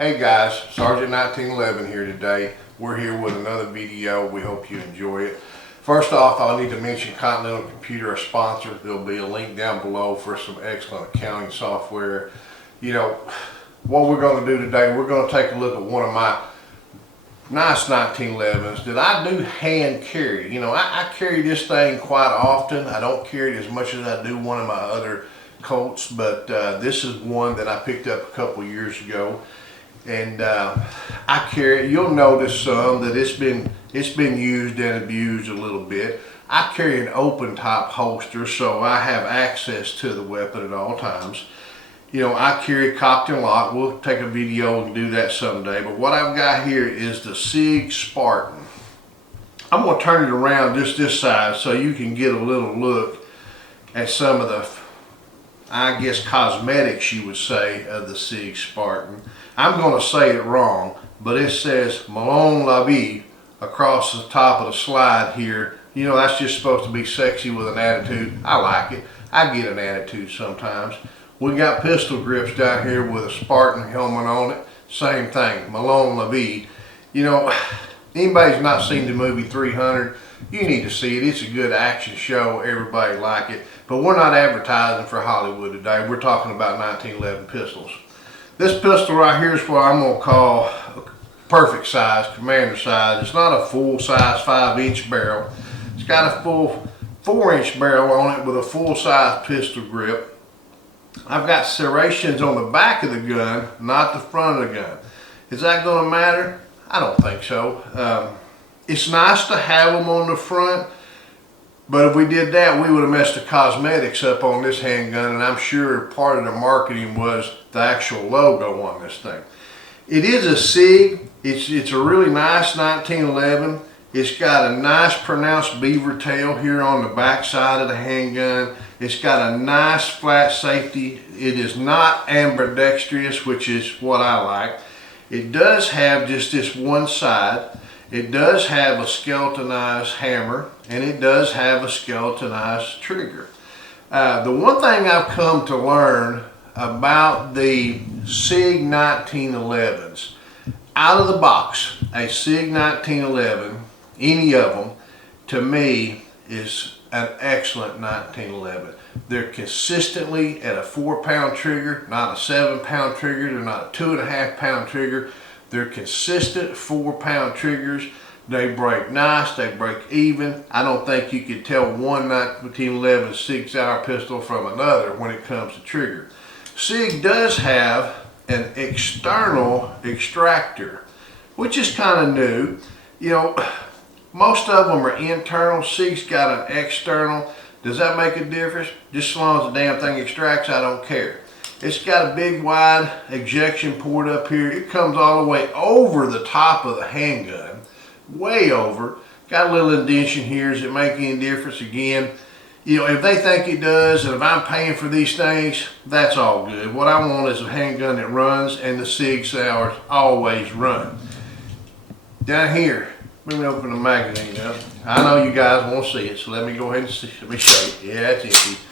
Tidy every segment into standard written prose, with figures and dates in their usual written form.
Hey guys, Sergeant 1911 here today. We're here with another video. We hope you enjoy it. First off, I'll need to mention Continental Computer, a sponsor. There'll be a link down below for some excellent accounting software. You know, what we're going to do today, we're going to take a look at one of my nice 1911s that I do hand carry. You know, I carry this thing quite often. I don't carry it as much as I do one of my other Colts, but this is one that I picked up a couple years ago. And I carry it. You'll notice that it's been used and abused a little bit. I carry an open top holster, so I have access to the weapon at all times. You know, I carry cocked and locked. We'll take a video and do that someday. But what I've got here is the Sig Spartan. I'm going to turn it around just this side so you can get a little look at some of the, I guess, cosmetics, you would say, of the Sig Spartan. I'm going to say it wrong, but it says Molon Labe across the top of the slide here. You know, that's just supposed to be sexy with an attitude. I like it. I get an attitude sometimes. We got pistol grips down here with a Spartan helmet on it. Same thing, Molon Labe. You know, anybody's not seen the movie 300, you need to see it. It's a good action show. Everybody like it. But we're not advertising for Hollywood today. We're talking about 1911 pistols. This pistol right here is what I'm going to call perfect size, commander size. It's not a full size 5-inch barrel. It's got a full 4-inch barrel on it with a full size pistol grip. I've got serrations on the back of the gun, not the front of the gun. Is that going to matter? I don't think so. It's nice to have them on the front, but if we did that, we would have messed the cosmetics up on this handgun, and I'm sure part of the marketing was the actual logo on this thing. It is a Sig. It's a really nice 1911. It's got a nice pronounced beaver tail here on the back side of the handgun. It's got a nice flat safety. It is not ambidextrous, which is what I like. It does have just this one side. It does have a skeletonized hammer, and it does have a skeletonized trigger. The one thing I've come to learn about the Sig 1911s, out of the box, a Sig 1911, any of them, to me is an excellent 1911. They're consistently at a 4-pound trigger, not a 7-pound trigger. They're not a 2.5-pound trigger. They're consistent 4-pound triggers. They break nice, they break even. I don't think you could tell one 1911 Sig Sauer pistol from another when it comes to trigger. Sig does have an external extractor, which is kind of new. You know, most of them are internal. Sig's got an external. Does that make a difference? Just as long as the damn thing extracts, I don't care. It's got a big wide ejection port up here. It comes all the way over the top of the handgun, way over. Got a little indentation here. Does it make any difference? Again, you know, if they think it does, and if I'm paying for these things, that's all good. What I want is a handgun that runs, and the Sig Sauers always run. Down here, let me open the magazine up. I know you guys won't see it, so let me go ahead and see. Let me show you. Yeah, it's empty.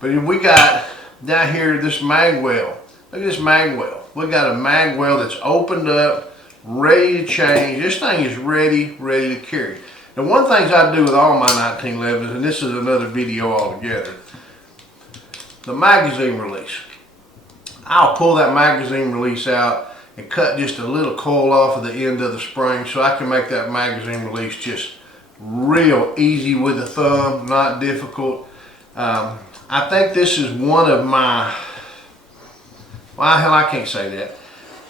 But if we got down here this mag well. Look at this mag well. We got a mag well that's opened up, ready to change. This thing is ready to carry. Now, one of the things I do with all my 1911s, and this is another video altogether, the magazine release. I'll pull that magazine release out and cut just a little coil off of the end of the spring so I can make that magazine release just real easy with the thumb, not difficult. I think this is one of my, well, hell, I can't say that.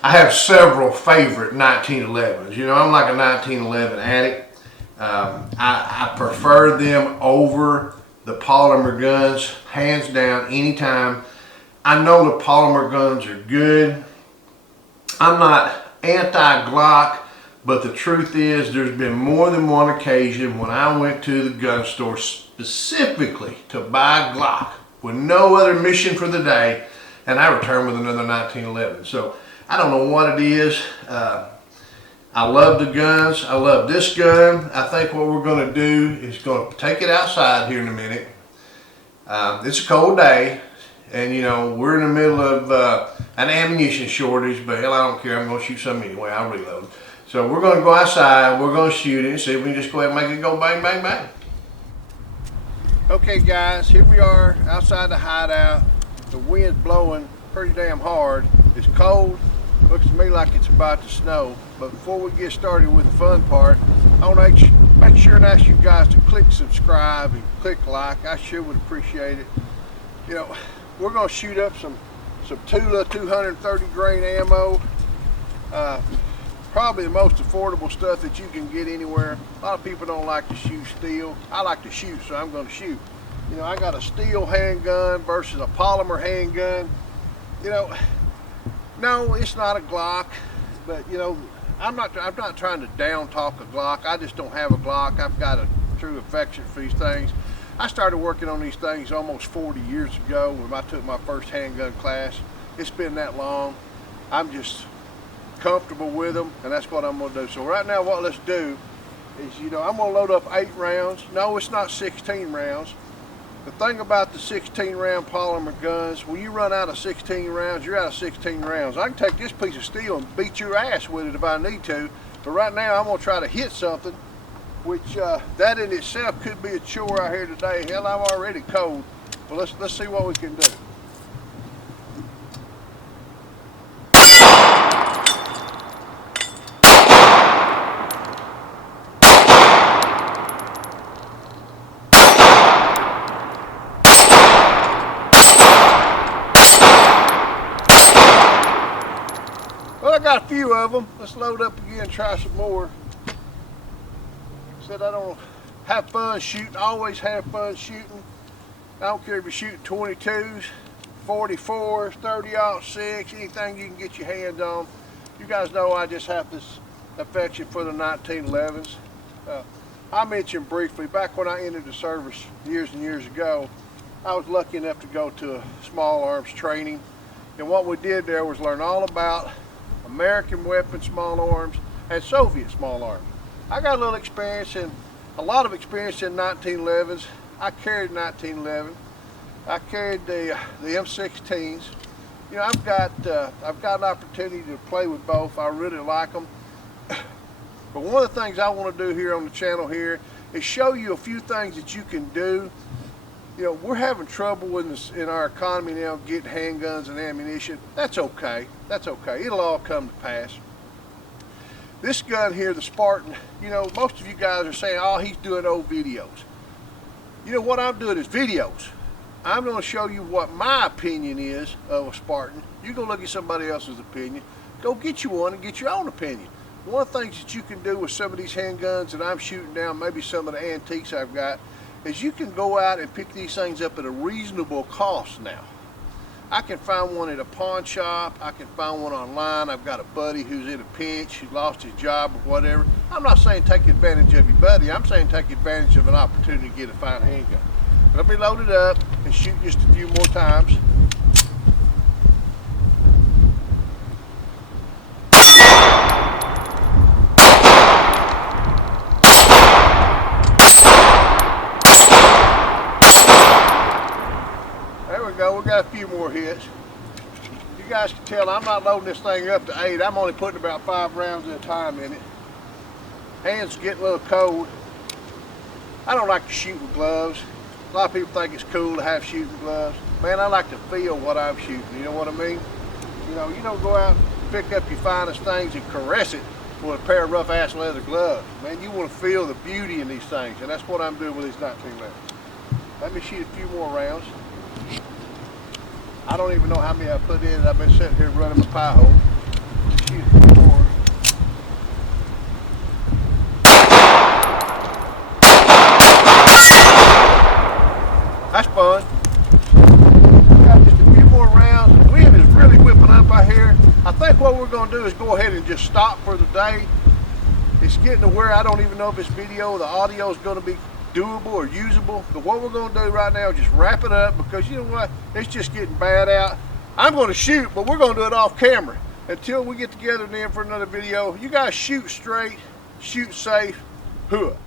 I have several favorite 1911s. You know, I'm like a 1911 addict. I prefer them over the polymer guns, hands down, anytime. I know the polymer guns are good. I'm not anti-Glock, but the truth is there's been more than one occasion when I went to the gun store specifically to buy a Glock with no other mission for the day, and I returned with another 1911. So I don't know what it is. I love the guns. I love this gun. I think what we're going to do is going to take it outside here in a minute. It's a cold day. And you know, we're in the middle of an ammunition shortage, but hell, I don't care. I'm going to shoot some anyway. I'll reload. So we're going to go outside. We're going to shoot it and see if we can just go ahead and make it go bang, bang, bang. Okay, guys, here we are outside the hideout. The wind's blowing pretty damn hard. It's cold. Looks to me like it's about to snow. But before we get started with the fun part, I want to make sure and ask you guys to click subscribe and click like. I sure would appreciate it. You know, we're going to shoot up some Tula 230 grain ammo. Probably the most affordable stuff that you can get anywhere. A lot of people don't like to shoot steel. I like to shoot, so I'm going to shoot. You know, I got a steel handgun versus a polymer handgun. You know, no, it's not a Glock, but you know, I'm not trying to down talk a Glock. I just don't have a Glock. I've got a true affection for these things. I started working on these things almost 40 years ago when I took my first handgun class. It's been that long. I'm just comfortable with them, and that's what I'm going to do. So right now what let's do is, you know, I'm going to load up 8 rounds. No, it's not 16 rounds. The thing about the 16 round polymer guns, when you run out of 16 rounds, you're out of 16 rounds. I can take this piece of steel and beat your ass with it if I need to, but right now I'm going to try to hit something, which that in itself could be a chore out here today. Hell, I'm already cold, but let's see what we can do. Well, I got a few of them. Let's load up again and try some more. Said I don't have fun shooting. I always have fun shooting. I don't care if you're shooting 22s, 44s, 30-06, anything you can get your hands on. You guys know I just have this affection for the 1911s. I mentioned briefly, back when I entered the service years and years ago, I was lucky enough to go to a small arms training. And what we did there was learn all about American weapons, small arms, and Soviet small arms. I got a little experience in, a lot of experience in 1911s. I carried 1911. I carried the M16s. You know, I've got an opportunity to play with both. I really like them. But one of the things I want to do here on the channel here is show you a few things that you can do. You know, we're having trouble in our economy now getting handguns and ammunition. That's okay. That's okay. It'll all come to pass. This gun here, the Spartan, you know, most of you guys are saying, oh, he's doing old videos. You know, what I'm doing is videos. I'm going to show you what my opinion is of a Spartan. You go look at somebody else's opinion. Go get you one and get your own opinion. One of the things that you can do with some of these handguns that I'm shooting down, maybe some of the antiques I've got, is you can go out and pick these things up at a reasonable cost now. I can find one at a pawn shop. I can find one online. I've got a buddy who's in a pinch, who lost his job or whatever. I'm not saying take advantage of your buddy. I'm saying take advantage of an opportunity to get a fine handgun. Let me load it up and shoot just a few more times. We got a few more hits. You guys can tell I'm not loading this thing up to 8. I'm only putting about 5 rounds at a time in it. Hands get a little cold. I don't like to shoot with gloves. A lot of people think it's cool to have shooting gloves. Man, I like to feel what I'm shooting. You know what I mean? You know, you don't go out and pick up your finest things and caress it with a pair of rough ass leather gloves. Man, you want to feel the beauty in these things, and that's what I'm doing with these 1911s. Let me shoot a few more rounds. I don't even know how many I put in. I've been sitting here running my pie hole. Shoot a few more. That's fun. Got just a few more rounds. The wind is really whipping up out here. I think what we're going to do is go ahead and just stop for the day. It's getting to where I don't even know if this video, the audio is going to be doable or usable, but what we're going to do right now is just wrap it up, because you know what, it's just getting bad out. I'm going to shoot, but we're going to do it off camera until we get together then for another video. You guys shoot straight, shoot safe, hooah.